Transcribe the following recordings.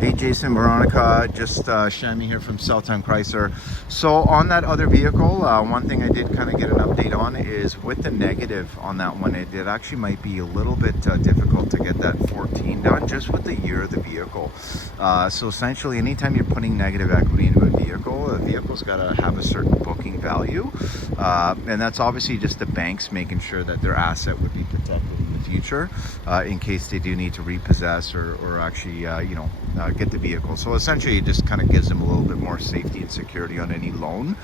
Hey Jason, Veronica, just Shammi here from Southtown Chrysler. So on that other vehicle, one thing I did kind of get an update on is with the negative on that one, it actually might be a little bit difficult to get that 14 done just with the year of the vehicle. So essentially anytime you're putting negative equity into a vehicle, the vehicle's got to have a certain booking value. And that's obviously just the banks making sure that their asset would be protected in the future in case they do need to repossess or actually, get the vehicle. So essentially it just kind of gives them a little bit more safety and security on any loan.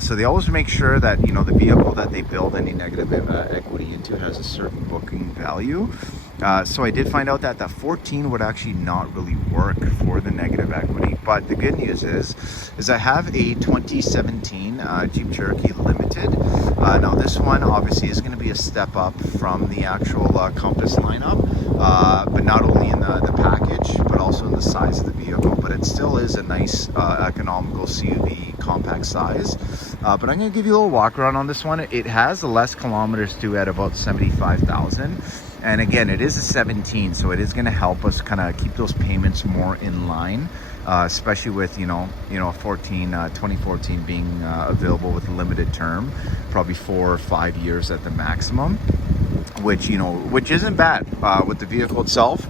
So they always make sure that, the vehicle that they build any negative equity into has a certain booking value. So I did find out that 14 would actually not really work for the negative equity. But the good news is I have a 2017 Jeep Cherokee Limited. Now this one obviously is going to be a step up from the actual Compass lineup, but not only in the package, but also in the size of the vehicle. But it still is a nice economical CUV compact size. But I'm going to give you a little walk around on this one. It has less kilometers to at about 75,000. And again, it is a 17, so it is going to help us kind of keep those payments more in line, especially with, a 2014 being available with a limited term, probably 4 or 5 years at the maximum, which isn't bad with the vehicle itself.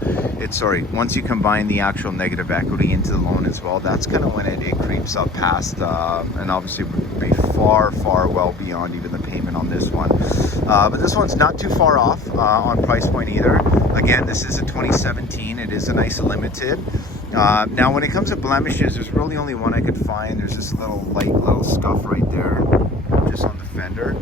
Once you combine the actual negative equity into the loan as well, that's kind of when it creeps up past, and obviously would be far well beyond even the payment on this one. But this one's not too far off on price point either. Again, this is a 2017. It is a nice limited. Now when it comes to blemishes, there's really only one I could find. There's this little scuff right there just on the fender,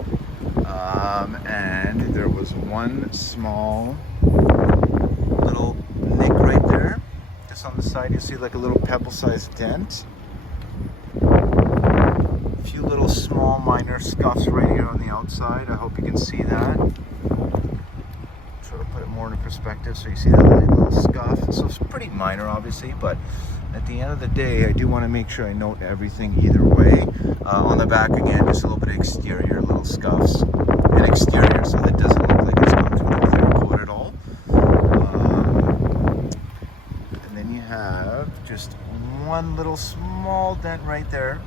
and there was one small little nick right there just on the side. You see like a little pebble sized dent, a few little small minor scuffs right here on the outside. I hope you can see that. Try to put it more into perspective so you see that little scuff. So it's pretty minor obviously, but at the end of the day I do want to make sure I note everything either way. On the back again, just a little bit of exterior little scuffs, and exterior so that it doesn't look like it's going through the clear coat at all. And then you have just one little small dent right there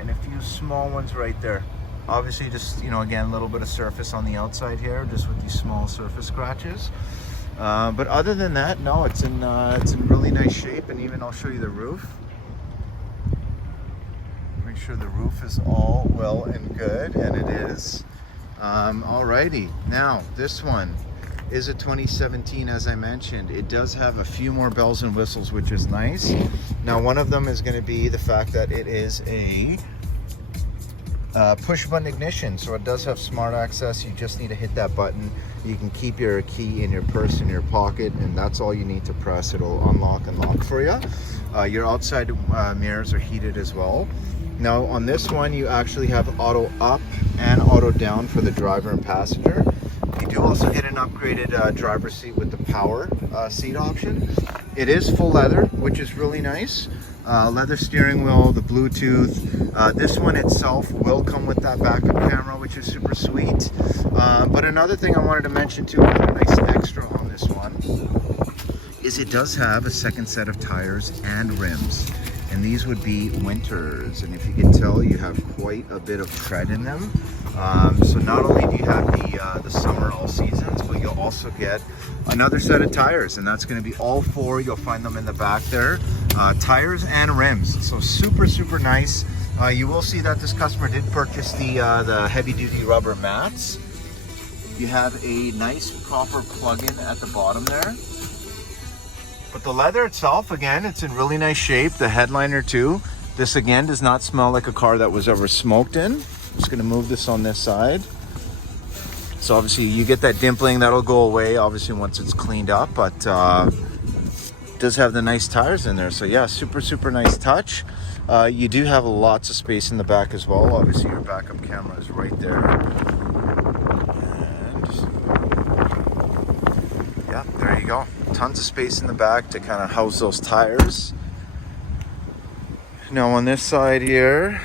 and a few small ones right there. Obviously just, again, a little bit of surface on the outside here, just with these small surface scratches. But other than that, no, it's in really nice shape. And even I'll show you the roof. Make sure the roof is all well and good, and it is. Alrighty, now this one is a 2017, as I mentioned. It does have a few more bells and whistles, which is nice. Now one of them is going to be the fact that it is a push button ignition, so it does have smart access. You just need to hit that button. You can keep your key in your purse, in your pocket, and that's all you need to press. It'll unlock and lock for you. Your outside mirrors are heated as well. Now on this one you actually have auto up and auto down for the driver and passenger. You do also get an upgraded driver's seat with the power seat option. It is full leather, which is really nice. Leather steering wheel, the Bluetooth. This one itself will come with that backup camera, which is super sweet. But another thing I wanted to mention too, kind of nice extra on this one, is it does have a second set of tires and rims. And these would be winters, and if you can tell, you have quite a bit of tread in them. So not only do you have the summer all seasons, but you'll also get another set of tires, and that's going to be all 4. You'll find them in the back there, tires and rims. So super nice. You will see that this customer did purchase the heavy-duty rubber mats. You have a nice proper plug-in at the bottom there. But the leather itself, again, it's in really nice shape. The headliner too. This again does not smell like a car that was ever smoked in. I'm just going to move this on this side. So obviously you get that dimpling, that'll go away obviously once it's cleaned up, but it does have the nice tires in there. So yeah, super nice touch. You do have lots of space in the back as well. Obviously your backup camera is right there. And yeah, there you go. Tons of space in the back to kind of house those tires. Now on this side here,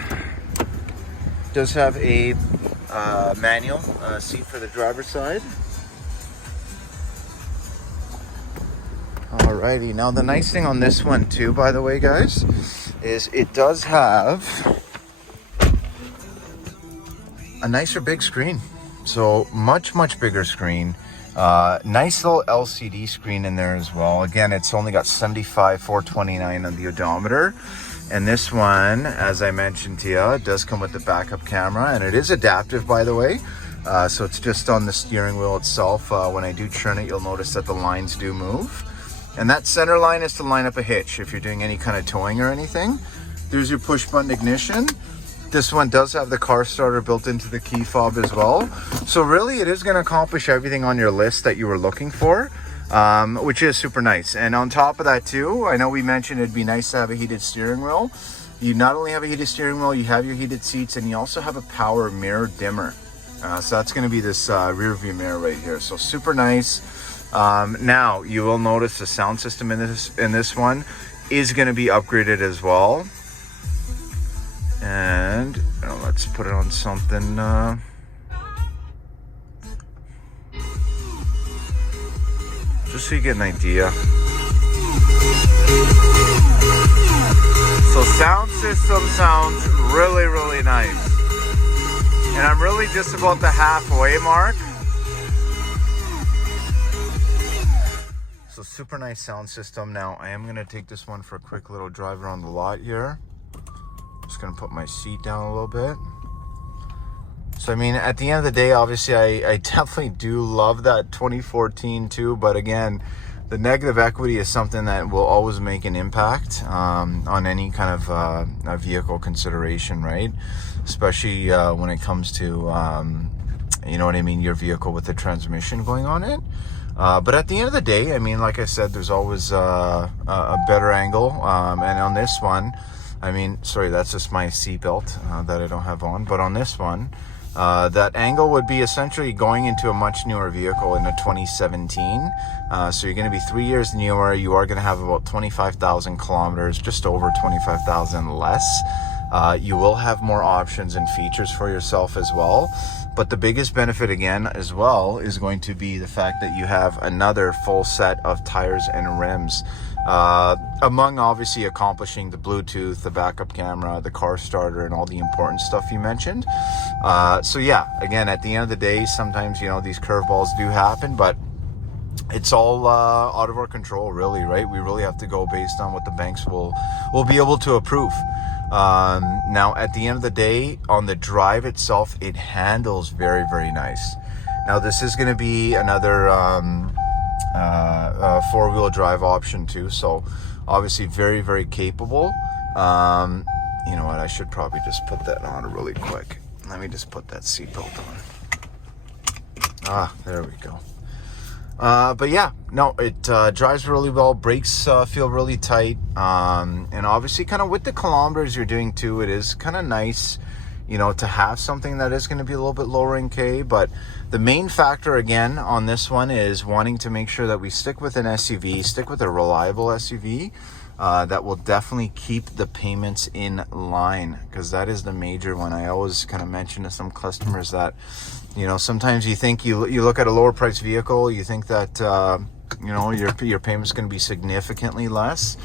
does have a manual seat for the driver's side. All Alrighty, now the nice thing on this one too, by the way, guys, is it does have a nicer big screen. So much bigger screen. Nice little LCD screen in there as well. Again, it's only got 75/429 on the odometer. And this one, as I mentioned to you, it does come with the backup camera, and it is adaptive, by the way. So it's just on the steering wheel itself. When I do turn it, you'll notice that the lines do move. And that center line is to line up a hitch if you're doing any kind of towing or anything. There's your push button ignition. This one does have the car starter built into the key fob as well. So really it is going to accomplish everything on your list that you were looking for, which is super nice. And on top of that too, I know we mentioned it'd be nice to have a heated steering wheel. You not only have a heated steering wheel, you have your heated seats, and you also have a power mirror dimmer. So that's going to be this rear view mirror right here. So super nice. Now you will notice the sound system in this one is going to be upgraded as well. And let's put it on something. Just so you get an idea. So sound system sounds really nice. And I'm really just about the halfway mark. So super nice sound system. Now I am going to take this one for a quick little drive around the lot here. Just gonna put my seat down a little bit. So I mean, at the end of the day, obviously I definitely do love that 2014 too, but again, the negative equity is something that will always make an impact on any kind of vehicle consideration, right? Especially when it comes to you know what I mean, your vehicle with the transmission going on it. But at the end of the day, I mean, like I said, there's always a better angle, and on this one, I mean, sorry, that's just my seatbelt that I don't have on. But on this one, that angle would be essentially going into a much newer vehicle in a 2017. So you're going to be 3 years newer. You are going to have about 25,000 kilometers, just over 25,000 less. You will have more options and features for yourself as well. But the biggest benefit again as well is going to be the fact that you have another full set of tires and rims. Among obviously accomplishing the Bluetooth, the backup camera, the car starter, and all the important stuff you mentioned. So yeah, again, at the end of the day, sometimes, you know, these curveballs do happen, but it's all out of our control, really, right? We really have to go based on what the banks will be able to approve. Now, at the end of the day, on the drive itself, it handles very nice. Now, this is going to be another four-wheel drive option too, so obviously very capable. You know what, I should probably just put that on really quick. Let me just put that seatbelt on. There we go. But yeah, no, it drives really well. Brakes feel really tight, and obviously kind of with the kilometers you're doing too, it is kind of nice, you know, to have something that is going to be a little bit lower in K. But the main factor again on this one is wanting to make sure that we stick with an SUV, stick with a reliable SUV that will definitely keep the payments in line, because that is the major one. I always kind of mention to some customers that, you know, sometimes you think you look at a lower price vehicle, you think that you know, your payment's going to be significantly less,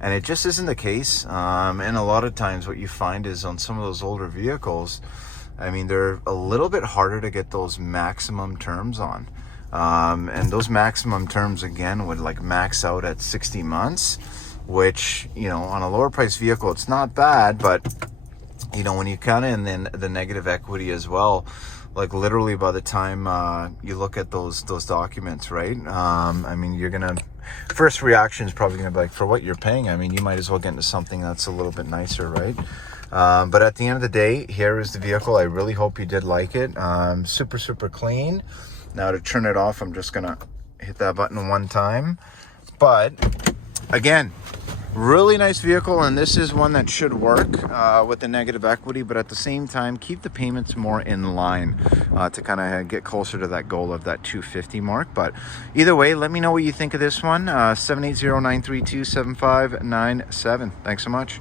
and it just isn't the case. And a lot of times what you find is on some of those older vehicles, I mean, they're a little bit harder to get those maximum terms on, and those maximum terms again would like max out at 60 months, which, you know, on a lower price vehicle it's not bad, but you know, when you count in then the negative equity as well, like literally by the time you look at those documents, right? I mean, you're gonna, first reaction is probably gonna be like, for what you're paying, I mean, you might as well get into something that's a little bit nicer, right? But at the end of the day, here is the vehicle. I really hope you did like it. Super clean. Now to turn it off, I'm just gonna hit that button one time. But again, really nice vehicle, and this is one that should work with the negative equity, but at the same time keep the payments more in line to kind of get closer to that goal of that 250 mark. But either way, let me know what you think of this one. 780-932-7597. Thanks so much.